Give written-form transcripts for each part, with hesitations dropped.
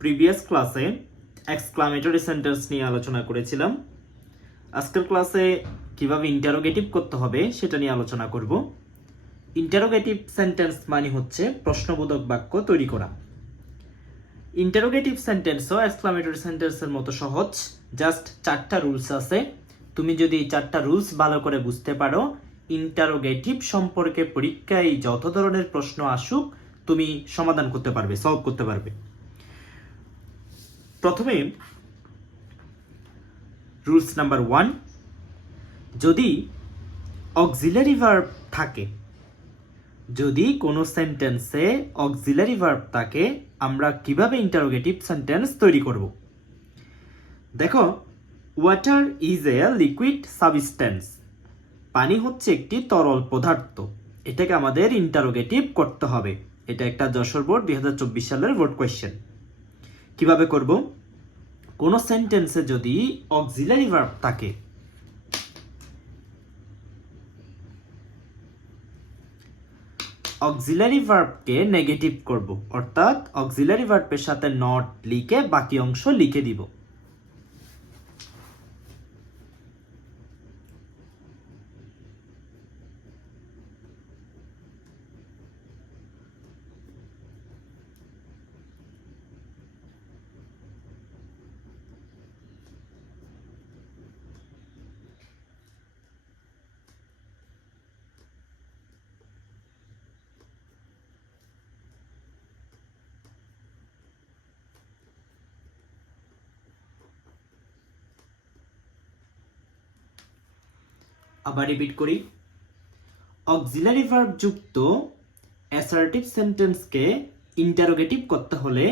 Previous ক্লাসে exclamatory sentence নিয়ে আলোচনা করেছিলাম। আজকের ক্লাসে কিভাবে ইন্টারোগেটিভ করতে হবে সেটা নিয়ে আলোচনা করব। ইন্টারোগেটিভ সেন্টেন্স মানে হচ্ছে প্রশ্নবোধক বাক্য তৈরি করা। ইন্টারোগেটিভ সেন্টেন্সও এক্সক্লামেটরি সেন্টেন্সের মতো সহজ, জাস্ট 4টা রুলস আছে। তুমি যদি এই 4টা রুলস ভালো করে বুঝতে পারো, ইন্টারোগেটিভ সম্পর্কে পরীক্ষায় যত ধরনের প্রশ্ন আসুক তুমি সমাধান করতে পারবে, সলভ করতে পারবে। প্রথমে রুলস নাম্বার 1, যদি অক্সিলারি ভার্ব থাকে, যদি কোনো সেন্টেন্সে অক্সিলারি ভার্ব থাকে, আমরা কিভাবে ইন্টারোগেটিভ সেন্টেন্স তৈরি করব। দেখো, water is a liquid substance, পানি হচ্ছে একটি তরল পদার্থ। এটাকে আমাদের ইন্টারোগেটিভ করতে হবে। এটা একটা যশোর বোর্ড 2024 সালের বোর্ড কোয়েশ্চেন। কিভাবে করব? কোন সেন্টেন্সে যদি অক্সিলারি ভার্ব থাকে, অক্সিলারি ভার্বকে নেগেটিভ করব, অর্থাৎ অক্সিলারি ভার্বের সাথে নট লিখে বাকি অংশ লিখে দিব। আবার রিপিট করি, অক্সিলারি ভার্ব যুক্ত অ্যাসার্টিভ সেন্টেন্সকে ইন্টারোগেটিভ করতে হলে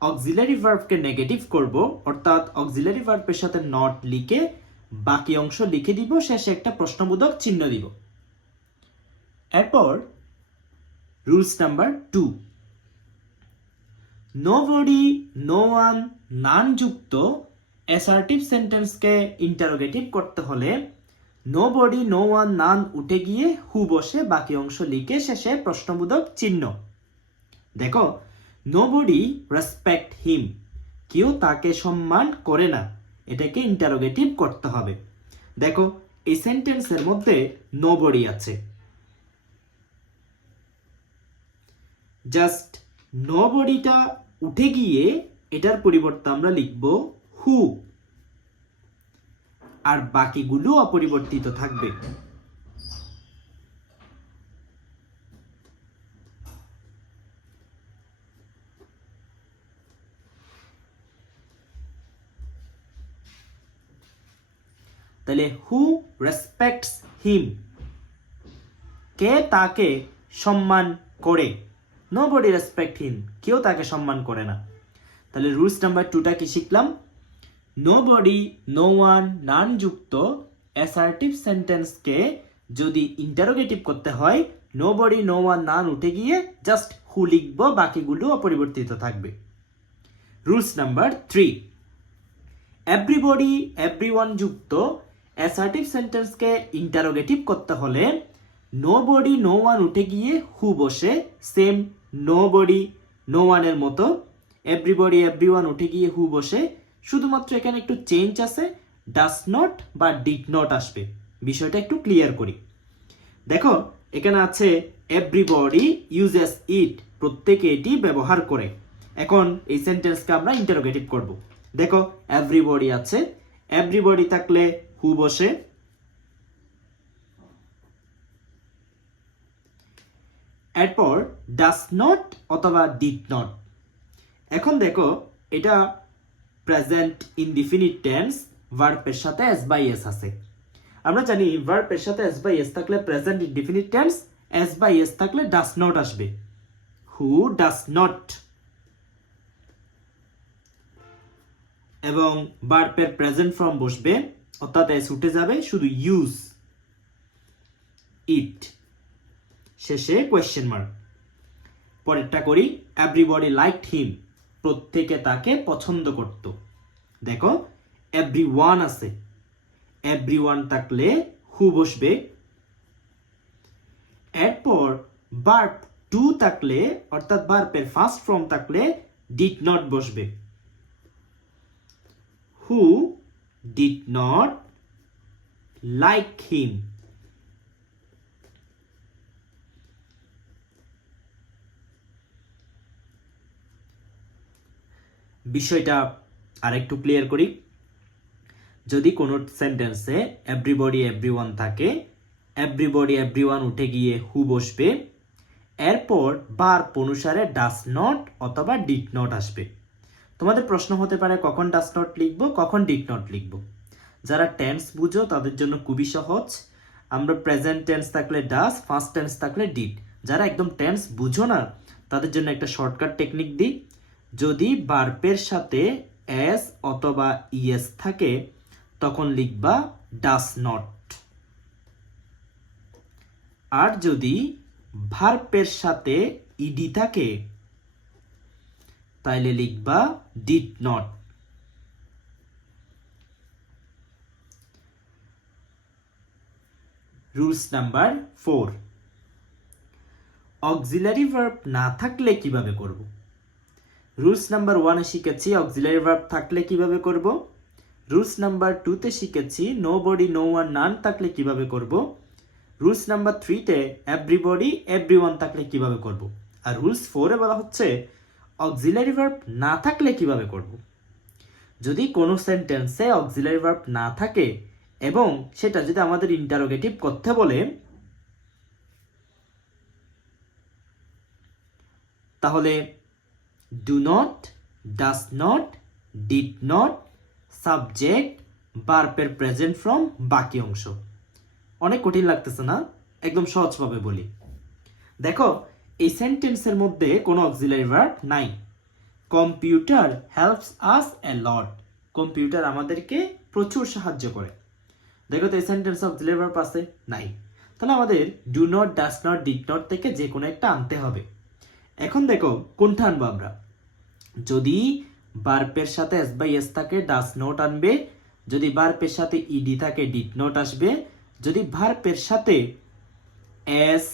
অক্সিলারি ভার্বকে নেগেটিভ করব, অর্থাৎ অক্সিলারি ভার্বের সাথে নট লিখে বাকি অংশ লিখে দিব, শেষে একটা প্রশ্নবোধক চিহ্ন দিব। এরপর rules number 2, nobody, no one, none যুক্ত অ্যাসার্টিভ সেন্টেন্সকে ইন্টারোগেটিভ করতে হলে নোবডি, নো ওয়ান, নান উঠে গিয়ে হু বসে বাকি অংশ লিখে শেষে প্রশ্নবোধক চিহ্ন। দেখো, নোবডি রেসপেক্ট হিম, কেউ তাকে সম্মান করে না, এটাকে ইন্টারোগেটিভ করতে হবে। দেখো, এই সেন্টেন্সের মধ্যে নোবডি আছে, জাস্ট নোবডিটা উঠে গিয়ে এটার পরিবর্তে আমরা লিখব হু, আর বাকিগুলো অপরিবর্তিত থাকবে। তাহলে হু রেসপেক্টস হিম, কে তাকে সম্মান করে। নোবডি রেসপেক্ট হিম, কেউ তাকে সম্মান করে না। তাহলে রুলস নাম্বার 2টা কি শিখলাম? নোবডি, নো ওয়ান, নান যুক্ত অ্যাসার্টিভ সেন্টেন্সকে যদি ইন্টারোগেটিভ করতে হয়, নোবডি, নো ওয়ান, নান উঠে গিয়ে জাস্ট হু লিখব, বাকিগুলো অপরিবর্তিত থাকবে। রুলস নাম্বার 3, এভরিবডি, এভরিওয়ান যুক্ত অ্যাসার্টিভ সেন্টেন্সকে ইন্টারোগেটিভ করতে হলে নোবডি, নো ওয়ান উঠে গিয়ে হু বসে, সেম নোবডি, নো ওয়ানের মতো এভরিবডি, এভরিওয়ান উঠে গিয়ে হু বসে, শুধুমাত্র এখানে একটু চেঞ্জ আছে, ডাস নট বা ডিড নট আসবে। বিষয়টা একটু ক্লিয়ার করি। দেখো, এখানে আছে এভরিবডি ইউজেস ইট, প্রত্যেকে এটি ব্যবহার করে। এখন এই সেন্টেন্সকে আমরা ইন্টারোগেটিভ করব। দেখো, এভরিবডি আছে, এভরিবডি থাকলে হু বসে, এরপর ডাস নট অথবা ডিড নট। এখন দেখো, এটা প্রেজেন্ট ইনডিফিনিট টেন্স, ভার্বের সাথে এস বাই এস আছে। আমরা জানি ভার্বের সাথে এস বাই এস থাকলে present indefinite tense, s by es থাকলে ডাস নট আসবে। হু ডাস নট, এবং ভার্বের প্রেজেন্ট ফর্ম বসবে, অর্থাৎ এস উঠে যাবে, শুধু ইউজ ইট, শেষে কোয়েশ্চেন মার্ক। পরেরটা করি, এভরিবডি লাইকড হিম, প্রত্যেকে তাকে পছন্দ করত। দেখো, এভরিওয়ান আছে, এভরিওয়ান থাকলে হু বসবে, এরপর ভার্ব টু থাকলে, অর্থাৎ ভার্বের ফার্স্ট ফর্ম থাকলে ডিড নট বসবে। Who did not like him. বিষয়টা আরেকটু ক্লিয়ার করি। যদি কোনো সেন্টেন্সে এভরিবডি এভরিওয়ান থাকে, এভরিবডি এভরিওয়ান উঠে গিয়ে হু বসবে, এরপর ভার্ব অনুসারে ডাস নট অথবা ডিড নট আসবে। তোমাদের প্রশ্ন হতে পারে কখন ডাস নট লিখবো, কখন ডিড নট লিখবো। যারা টেন্স বুঝো তাদের জন্য খুবই সহজ। আমরা প্রেজেন্ট টেন্স থাকলে ডাস, ফার্স্ট টেন্স থাকলে ডিড। যারা একদম টেন্স বুঝো না তাদের জন্য একটা শর্টকাট টেকনিক দিই। যদি ভার্বের সাথে এস অথবা ইএস থাকে তখন লিখবা ডাস নট, আর যদি ভার্বের সাথে ইডি থাকে তাইলে লিখবা did not. Rules number 4, auxiliary verb না থাকলে কিভাবে করব। রুলস নাম্বার 1 শিখেছি অক্সিলারি ভার্ব থাকলে কিভাবে করব। রুলস নাম্বার 2 শিখেছি nobody no one none থাকলে কিভাবে করব। রুলস নাম্বার 3 এভরিবডি এভরিওয়ান থাকলে কিভাবে করব। আর রুলস 4 বলা হচ্ছে অক্সিলারি ভার্ব না থাকলে কিভাবে করব। যদি কোনো সেন্টেন্সে অক্সিলারি ভার্ব না থাকে এবং সেটা যদি আমাদের ইন্টারোগেটিভ করতে বলে তাহলে do not, does not, did not, subject, ভার্বের প্রেজেন্ট ফর্ম, বাকি অংশ। অনেক কঠিন লাগতেছে না? একদম সহজভাবে বলি। দেখো এই সেন্টেন্সের মধ্যে কোনো অক্সিলারি ভার্ব নাই। কম্পিউটার হেল্পস আস এ লট। কম্পিউটার আমাদেরকে প্রচুর সাহায্য করে। দেখো তো এই সেন্টেন্সে অক্সিলারি ভার্ব আছে? নাই। তাহলে আমাদের do not, does not, did not থেকে যে কোনো একটা আনতে হবে। এখন দেখো কোনটা আনবো আমরা। যদি ভার্বের সাথে এস বাই এস থাকে ডাস নট আনবে, যদি ভার্বের সাথে ইডি থাকে ডিড নট আসবে, যদি ভার্বের সাথে এস,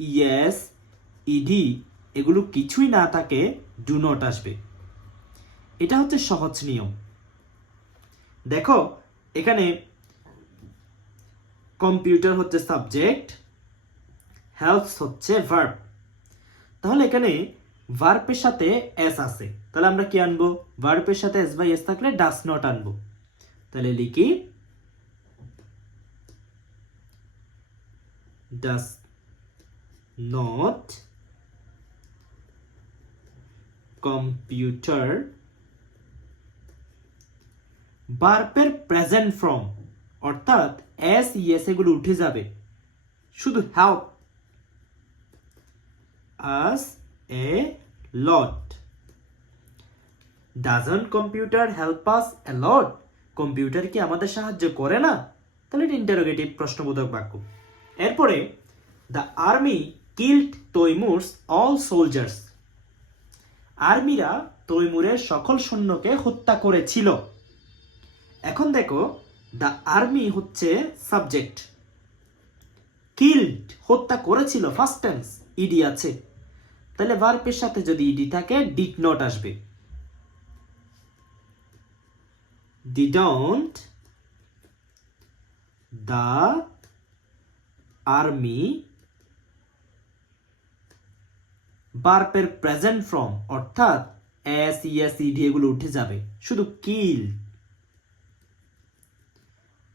ইএস, ইডি এগুলো কিছুই না থাকে ডু নট আসবে। এটা হচ্ছে সহজ নিয়ম। দেখো এখানে কম্পিউটার হচ্ছে সাবজেক্ট, হেল্পস হচ্ছে ভার্ব। তাহলে এখানে ভার্বের সাথে এস আছে, তাহলে আমরা কি আনবো? ভার্বের সাথে এস বাই এস থাকলে ডাস নট আনবো। তাহলে লিখি ডাস নট কম্পিউটার। ভার্বের প্রেজেন্ট ফর্ম অর্থাৎ এস ইএস এগুলো উঠে যাবে, শুধু help us A lot. Doesn't computer help us A lot. Computer কি আমাদের সাহায্য করে না? তাহলে এটা ইন্টারোগেটিভ প্রশ্নবোধক বাক্য। এরপরে the army killed Timur's all soldiers. আর্মিরা তৈমুরের সকল সৈন্যকে হত্যা করেছিল। এখন দেখো দ্য আর্মি হচ্ছে সাবজেক্ট, কিল্ড হত্যা করেছিল ফার্স্ট টেন্স, ইডি আছে। তাহলে ভার্বের সাথে যদি ইডি থাকে ডিড নট আসবে। ডিডন্ট দ্য আর্মি, ভার্বের প্রেজেন্ট ফর্ম অর্থাৎ এস ইএস ইডি এগুলো উঠে যাবে, শুধু কিল।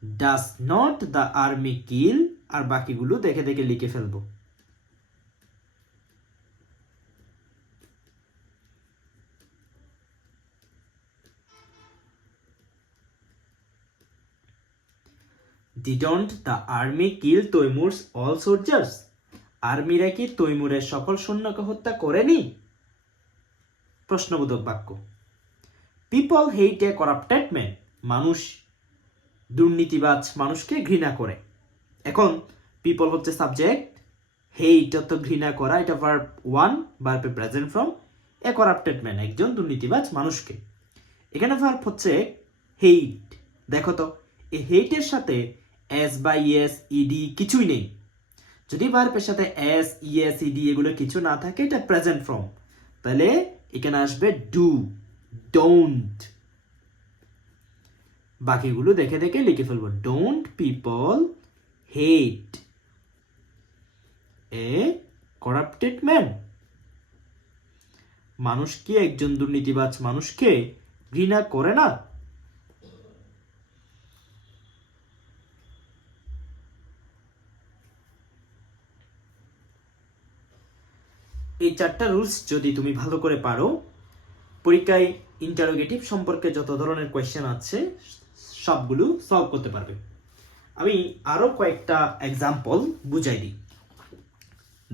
ডাস নট দ্য আর্মি কিল, আর বাকিগুলো দেখে দেখে লিখে ফেলবো। Didn't the army kill তৈমুরস all soldiers? আর্মিরা কি তৈমুরের সকল সৈন্যকে হত্যা করেনি? প্রশ্নবোধক বাক্য। People hate a corrupted man. মানুষ দুর্নীতিবাজ মানুষকে ঘৃণা করে। এখন পিপল হচ্ছে সাবজেক্ট, হেইট অর্থ ঘৃণা করা, এটা ভার্ব 1, ভার্বের প্রেজেন্ট ফর্ম। এ করাপ্টেড ম্যান একজন দুর্নীতিবাজ মানুষকে। এখানে ভার্ব হচ্ছে হেইট। দেখো তো এই হেইটের সাথে এস বা ইএস ইডি কিছুই নেই। যদি ভার্বের সাথে এস ইএস ইডি এগুলো কিছু না থাকে এটা প্রেজেন্ট ফর্ম, তাহলে এখানে আসবে ডু, ডোন্ট। বাকিগুলো দেখে দেখে লিখে ফেলবো। Don't people hate A corrupted man. মানুষ কি একজন দুর্নীতিবাজ মানুষকে ঘৃণা করে না? এই 4টা রুলস যদি তুমি ভালো করে পারো, পরীক্ষায় ইন্টারোগেটিভ সম্পর্কে যত ধরনের কোয়েশ্চেন আছে সবগুলো সলভ করতে পারবে। আমি আরো কয়েকটা এক্সাম্পল বুঝাই দিই।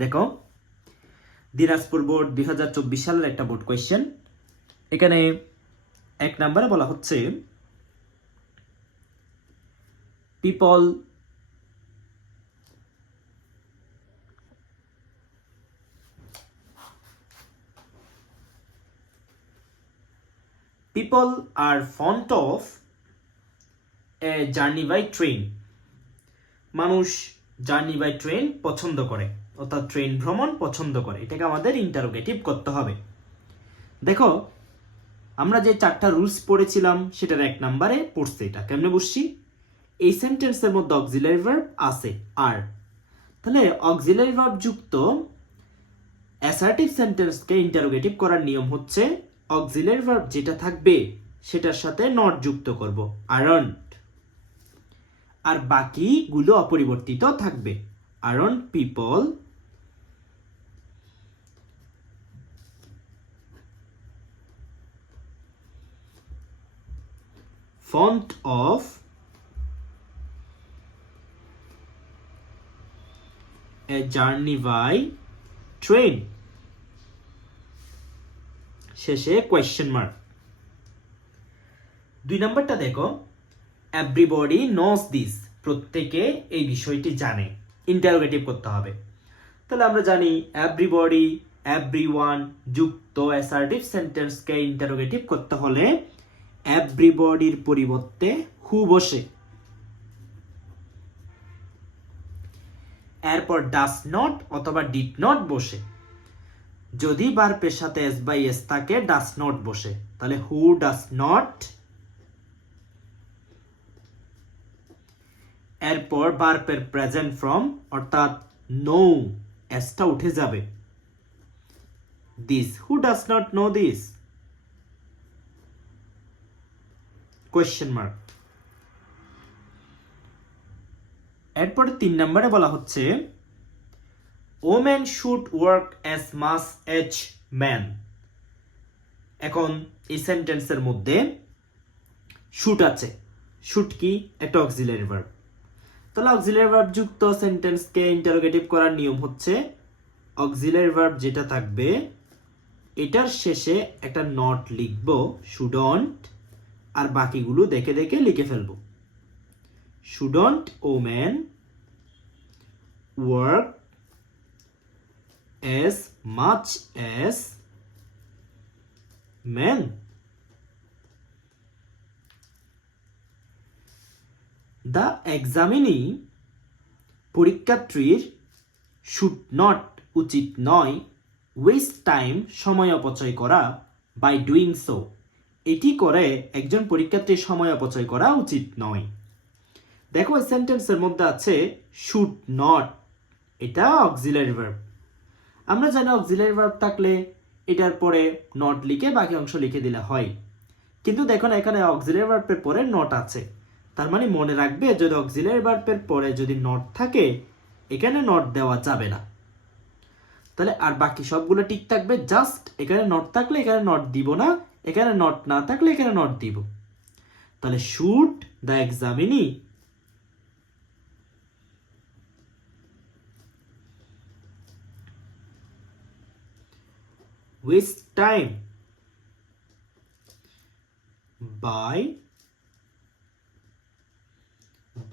দেখো, দিনাজপুর বোর্ড 2024 সালের একটা বোর্ড কোয়েশ্চেন। এখানে 1 নম্বরে বলা হচ্ছে people are fond of a journey by train. মানুষ জার্নি বাই ট্রেন পছন্দ করে, অর্থাৎ ট্রেন ভ্রমণ পছন্দ করে। এটাকে আমাদের ইন্টারোগেটিভ করতে হবে। দেখো, আমরা যে 4টা রুলস পড়েছিলাম সেটার 1 নম্বরে পড়ছে। এটা কেমনে বুঝছি? এই সেন্টেন্সের মধ্যে অক্সিলারি ভার্ব আছে আর, তাহলে অক্সিলারি ভার্ব যুক্ত অ্যাসার্টিভ সেন্টেন্সকে ইন্টারোগেটিভ করার নিয়ম হচ্ছে অক্সিলারি ভার্ব যেটা থাকবে সেটার সাথে নট যুক্ত করব, আরন্ট, আর বাকিগুলো অপরিবর্তিত থাকবে। Aren't people fond of a journey by train, শেষে কোয়েশ্চেন মার্ক। 2 নম্বরটা দেখো, এভরিবডি নোজ দিস, প্রত্যেকে এই বিষয়টি জানে। ইন্টারোগেটিভ করতে হবে। তাহলে আমরা জানি এভরিবডি, এভরিওয়ান যুক্ত অ্যাসার্টিভ সেন্টেন্সকে ইন্টারোগেটিভ করতে হলে এভরিবডির পরিবর্তে হু বসে, এরপর ডাস নট অথবা ডিড নট বসে। যদি ভার্বের সাথে এস বাই এস থাকে ডাস নট বসে, তাহলে হু ডাস নট, এরপর ভার্বের প্রেজেন্ট ফর্ম অর্থাৎ নো, এসটা উঠে যাবে। This, who does not know this, question mark. এরপরে 3 নম্বরে বলা হচ্ছে women should work as much as man. এখন এই সেন্টেন্সের মধ্যে শুড আছে। শুড কি? একটা অক্সিলারি ভার্ব। তাহলে অক্সিলারি ভার্ব যুক্ত সেন্টেন্সকে ইন্টারোগেটিভ করার নিয়ম হচ্ছে অক্সিলারি ভার্ব যেটা থাকবে এটার শেষে একটা নট লিখবো, শুডন্ট, আর বাকিগুলো দেখে দেখে লিখে ফেলবো। Shouldn't women work as much as men. The examinee, পরীক্ষার্থীর, should not, উচিত নয়, waste time, সময় অপচয় করা, by doing so, এটি করে একজন পরীক্ষার্থীর সময় অপচয় করা উচিত নয়। দেখো এই সেন্টেন্সের মধ্যে আছে should not, এটা অক্সিলারি ভার্ব। আমরা জানি অক্সিলারি ভার্ব থাকলে এটার পরে নট লিখে বাকি অংশ লিখে দিলে হয়, কিন্তু দেখো না এখানে অক্সিলারি ভার্বের পরে নট আছে। তার মানে মনে রাখবে যদি অক্সিলারি ভার্বের পরে যদি নট থাকে এখানে নট দেওয়া যাবে না। তাহলে আর বাকি সবগুলো ঠিক থাকবে, জাস্ট এখানে নট থাকলে এখানে নট দিব না, এখানে নট না থাকলে এখানে নট দিব। তাহলে should the examinee waste time by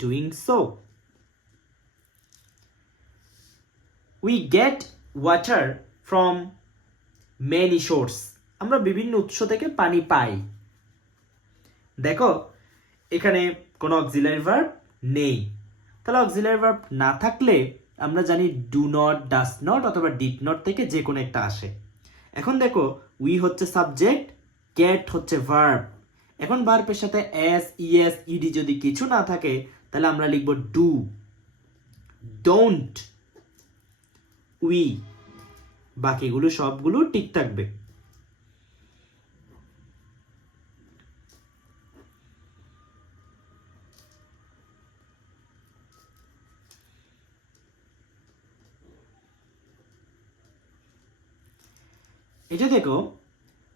doing so. We get water from many sources. আমরা বিভিন্ন উৎস থেকে পানি পাই। দেখো এখানে কোনো অক্সিলারি ভার্ব নেই, তাহলে অক্সিলারি ভার্ব না থাকলে আমরা জানি ডু নট, ডাস নট অথবা ডিড নট থেকে যে কোনো একটা আসে। এখন দেখো উই হচ্ছে সাবজেক্ট, গেট হচ্ছে ভার্ব, এখন ভার্বের সাথে এস, ইএস, ইডি যদি কিছু না থাকে তাহলে আমরা লিখব ডু, ডোন্ট, উই। বাকিগুলো সবগুলো ঠিক থাকবে। এটা দেখো,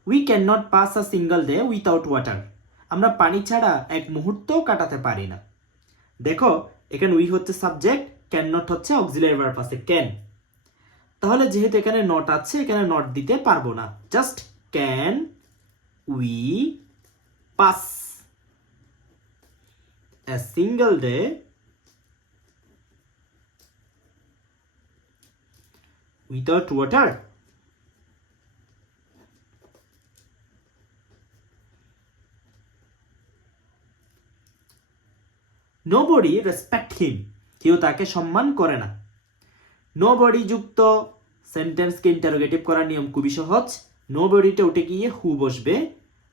we can not pass a single day without water. আমরা পানি ছাড়া এক মুহূর্তও কাটাতে পারি না। দেখো এখানে উই হচ্ছে সাবজেক্ট, ক্যান নট হচ্ছে অক্সিলারি ভার্ব আছে ক্যান। তাহলে যেহেতু এখানে নট আছে, এখানে নট দিতে পারবো না, just can we pass a single day without water? Nobody respect him. কেউ তাকে সম্মান করে না। Nobody যুক্ত সেন্টেন্সকে ইন্টারোগেটিভ করার নিয়ম খুবই সহজ। নোবডিতে উঠে গিয়ে হু বসবে,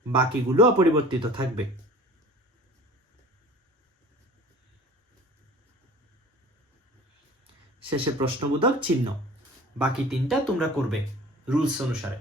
বাকিগুলো অপরিবর্তিত থাকবে। শেষে প্রশ্নবোধক চিহ্ন। বাকি তিনটা তোমরা করবে রুলস অনুসারে।